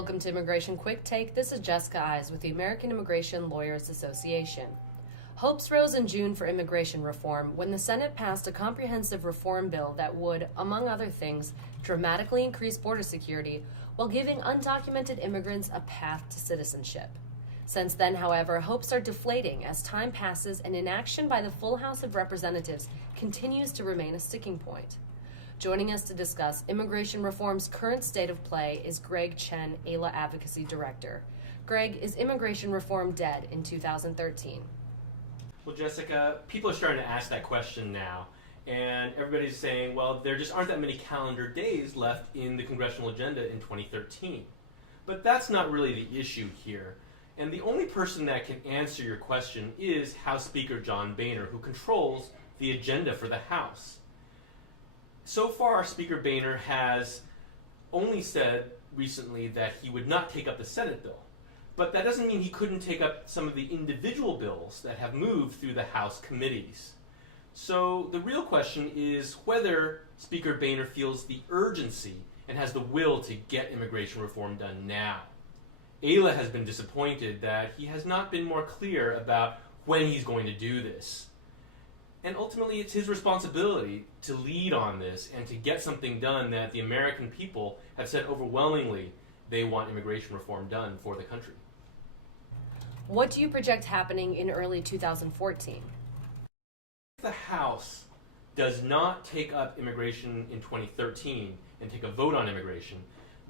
Welcome to Immigration Quicktake. This is Jessica Eyes with the American Immigration Lawyers Association. Hopes rose in June for immigration reform when the Senate passed a comprehensive reform bill that would, among other things, dramatically increase border security while giving undocumented immigrants a path to citizenship. Since then, however, hopes are deflating as time passes and inaction by the full House of Representatives continues to remain a sticking point. Joining us to discuss immigration reform's current state of play is Greg Chen, AILA Advocacy Director. Greg, is immigration reform dead in 2013? Well, Jessica, people are starting to ask that question now, and everybody's saying, well, there just aren't that many calendar days left in the congressional agenda in 2013. But that's not really the issue here. And the only person that can answer your question is House Speaker John Boehner, who controls the agenda for the House. So far, Speaker Boehner has only said recently that he would not take up the Senate bill. But that doesn't mean he couldn't take up some of the individual bills that have moved through the House committees. So the real question is whether Speaker Boehner feels the urgency and has the will to get immigration reform done now. AILA has been disappointed that he has not been more clear about when he's going to do this. And ultimately, it's his responsibility to lead on this and to get something done that the American people have said overwhelmingly they want immigration reform done for the country. What do you project happening in early 2014? If the House does not take up immigration in 2013 and take a vote on immigration,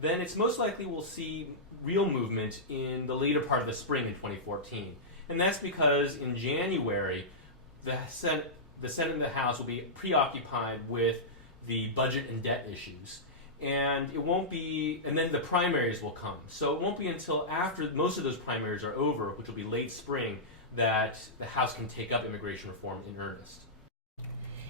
then it's most likely we'll see real movement in the later part of the spring in 2014. And that's because in January, the Senate and the House will be preoccupied with the budget and debt issues. And then the primaries will come. So it won't be until after most of those primaries are over, which will be late spring, that the House can take up immigration reform in earnest.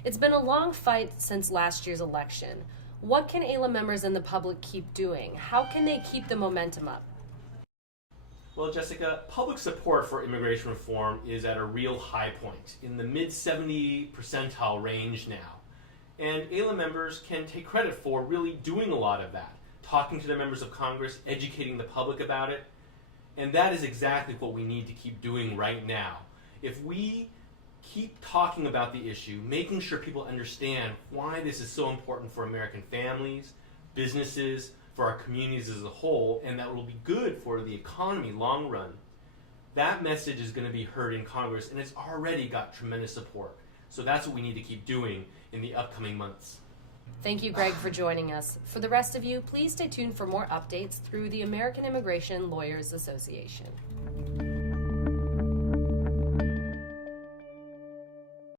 It's been a long fight since last year's election. What can AILA members and the public keep doing? How can they keep the momentum up? Well, Jessica, public support for immigration reform is at a real high point, in the mid-70 percentile range now. And AILA members can take credit for really doing a lot of that, talking to their members of Congress, educating the public about it. And that is exactly what we need to keep doing right now. If we keep talking about the issue, making sure people understand why this is so important for American families, businesses, for our communities as a whole, and that will be good for the economy long run, that message is going to be heard in Congress, and it's already got tremendous support. So that's what we need to keep doing in the upcoming months. Thank you, Greg, for joining us. For the rest of you, please stay tuned for more updates through the American Immigration Lawyers Association.